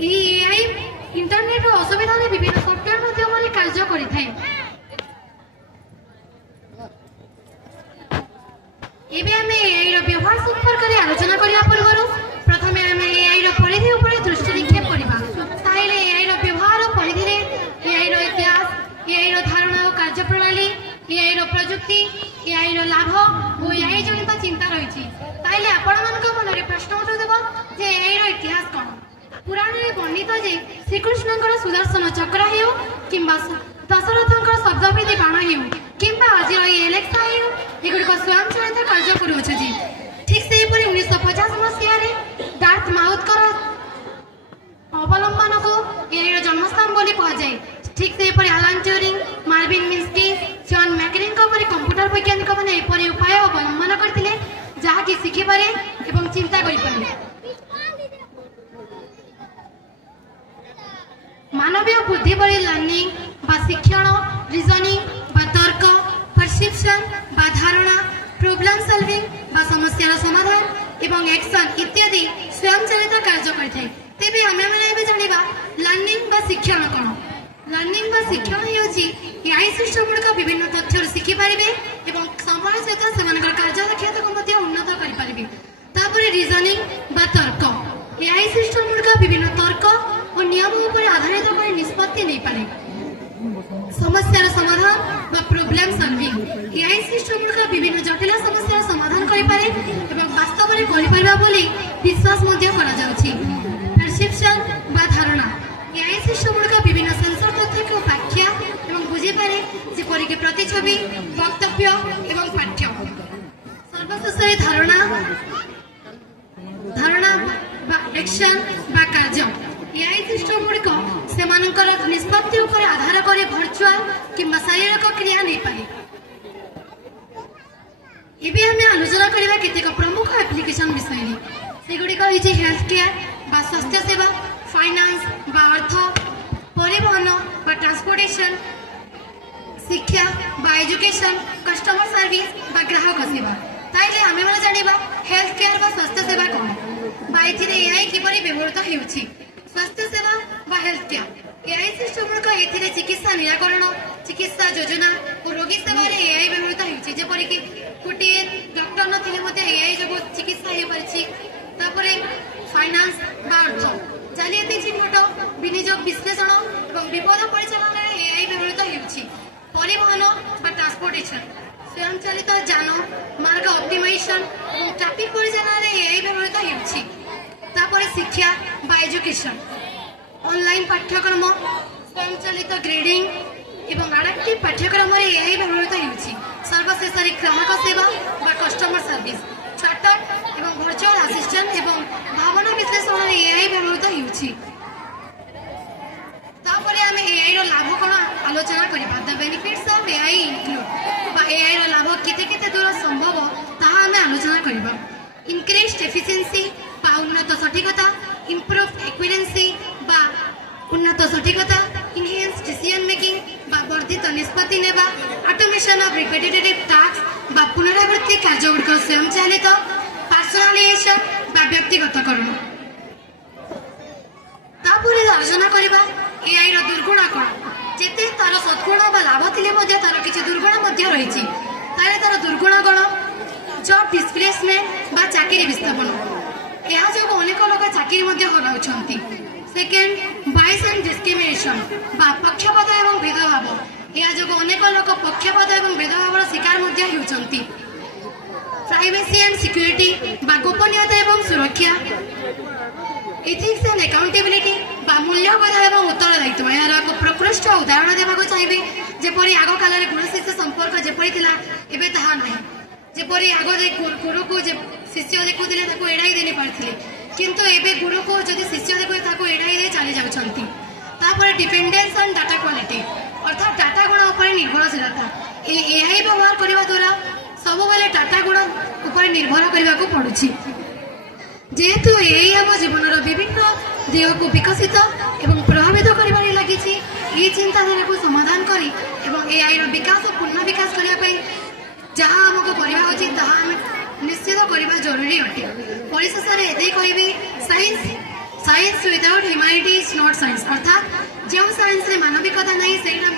AI internet असुविधा विभिन्न software माध्यम कार्य करें। एआई व्यवहार संपर्क में आलोचना करने पूर्व प्रथम आम एआई परिधि दृष्टि निक्षेप करवा। एआई व्यवहार परिधि में एआई इतिहास, एआई धारणा और कार्यप्रणाली, एआई प्रजुक्ति, एआई लाभ और एआई जनित चिंता रही। आपण मन में प्रश्न उठुव जे एआई इतिहास कौन। पुराण में वर्णित जे श्रीकृष्ण सुदर्शन चक्र हो कि दशरथ शब्दवृद्धि बाण हो कि आज एलेक्सा हो एगुड़िक स्वयंचालित कार्य करुच्छे। ठीक से 1950 मसीह डार्थ माउथ अवलंबन को एआई जन्मस्थान बोली कहुए। ठीक से Alan Turing, Marvin Minsky, John McCarthy computer वैज्ञानिक मैंने एपरी उपाय अवलंबन करते जहाँकि शिखिपारे और चिंता करें। मानवीय बुद्धि बड़ी लर्निंग बा शिक्षण, रीजनिंग बा तर्क, परसेप्शन बा धारणा, प्रॉब्लम सॉल्विंग बा समस्या समाधान एवं एक्शन इत्यादि स्वयंचालित कार्य करते। तेबे आमे माने जानिबा लर्निंग बा शिक्षण कोन। लर्निंग बा शिक्षण हेउची एआई सिस्टम गुडका विभिन्न तथ्य शिखि पारिबे एवं समय सहित सेमानकर कार्य दक्षता को मध्ये उन्नत करि पारिबे। तापर रीजनिंग बा तर्क, एआई सिस्टम गुडका विभिन्न तर्क और नियम पर आधारित कर निष्पत्ति नहीं पारे। समस्यार समाधान बा प्रॉब्लम सॉल्विंग, एआई सिस्टम गुडका विभिन्न जटिल समस्यार समाधान करि पारे एवं वास्तव में करि पारिबा बोली विश्वास मध्ये करा जाउछि। परसेप्शन बा धारणा, एआई सिस्टम गुडका विभिन्न सेंसर तथ्य को व्याख्या एवं बुझी पारे जेपरि कि प्रतिछवि, वक्तव्य एवं पाठ्य। सर्वशेष धारणा धारणा बा एक्शन बा कार्य, एआई सिस्टम गुड़िक से निष्पत्ति उपर आधार कर भर्चुआल कि शारीरिक क्रिया नहीं पारे। एबे हमें आलोचना करबा केतेक प्रमुख एप्लिकेशन विषय सेगुड़िक होइछि हेल्थ केयर बा स्वास्थ्य सेवा, फाइनान्स बा अर्थ, परिवहन बा ट्रांसपोर्टेशन, शिक्षा बा एजुकेशन, कस्टमर सर्विस बा ग्राहक सेवा। ताइले आमे माने जानिबा हेल्थ केयर बा स्वास्थ्य सेवा कोन बा एथिरे एआई किपरि व्यवहृत हेउछि। स्वास्थ्य सेवा बा हेल्थ केयर, एआई सिस्टम गुड़िक एथिरे चिकित्सा निराकरण, चिकित्सा योजना और रोगी सेवा रे एआई व्यवहृत हेउछि। जेपरि कि गोटे डॉक्टर नथिले मध्ये एआई जो चिकित्सा हे परिछि। तापरे फाइनान्स बा अर्थ, जालियाती चिन्हट, विनियोग विश्लेषण और विपद परिचालन रे एआई व्यवहृत हेउछि। परिवहन बा ट्रांसपोर्टेशन, स्वयंचालित जान, मार्ग ऑप्टिमाइजेशन और ट्रैफिक परिचालन रे एआई व्यवहृत हेउछि। तापर शिक्षा बा एजुकेशन, ऑनलाइन पाठ्यक्रम, स्वयंचालित ग्रेडिंग एवं एडाप्टिव पाठ्यक्रम रे एआई व्यवहृत हेउछि। सर्वशेष ग्राहक सेवा बा कस्टमर सर्विस, चार्टर्ड एवं वर्चुअल असिस्टेंट एवं भावना विश्लेषण रे एआई व्यवहृत हेउछि। तापर आमे एआई रो लाभ कोन आलोचना करिबा। The benefits of AI include बा एआई रो लाभ केते दूर संभव ताहा आमे आलोचना करिबा। इंक्रीज्ड एफिशिएंसी बा उन्नत सटीकता, इम्प्रूव्ड एक्यूरेसी बा उन्नत सटीकता, इनहेंस्ड डिसीजन मेकिंग बा वर्धित निष्पत्ति नेबा, ऑटोमेशन ऑफ रिपीटेटिव टास्क बा पुनरावृत्ति कार्य गुड़िक स्वयंचालित, पर्सनालाइजेशन बा व्यक्तिगतकरण। तापर आलोचना करिबा एआई रो दुर्गुण कोन। जेते तार सद्गुण बा लाभ थिले मध्ये तार किछि दुर्गुण मध्ये रहिछि। तारे तार दुर्गुण कोन जॉब डिस्प्लेसमेंट बा चाकरी विस्थापन, यह जो अनेक लोक चाकरी हराउछंती। सेकेंड बायस एंड डिस्क्रिमिनेशन बा पक्षपात एवं भेदभाव, यह जो अनेक लोक पक्षपात एवं भेदभाव शिकार होउछंती। प्राइवेसी एंड सिक्योरिटी बा गोपनीयता एवं सुरक्षा, एथिक्स एंड अकाउंटेबिलिटी बा मूल्यबोध एवं उत्तरदायित्व। यार एक प्रकृष्ट उदाहरण देवाक चाहिए जेपरी आग काल गुरु शिष्य संपर्क जेपरी थिला एबे ताहा नाही। जेपरी आगे गुरु को शिष्य देखुले एड़ाई देनी पारथिले, किंतु एबे गुरु को जदि शिष्य देखुए ताको एड़ाई दे चली जाउछंती। तापर डिपेंडेंस ऑन डाटा क्वालिटी अर्थात डाटा गुण उपर निर्भरशीलता, एआई व्यवहार करबा द्वारा सब बेले डाटा गुण उपर निर्भर करबा को पड़ुछि। जेहेतु एआई आम जीवन विभिन्न दिग को विकसित एवं प्रभावित करबारे लागिछि, ये चिंताधारा को समाधान करी एवं एआई रो विकास और पूर्ण विकास करबा पई जहाँ आमको करबा उचित ताहा निश्चित करबा जरूरी अटे। परिशेष रे एते कहबी science science without humanity is not science अर्थात जो साइंस रे मानविकता नहीं सेटा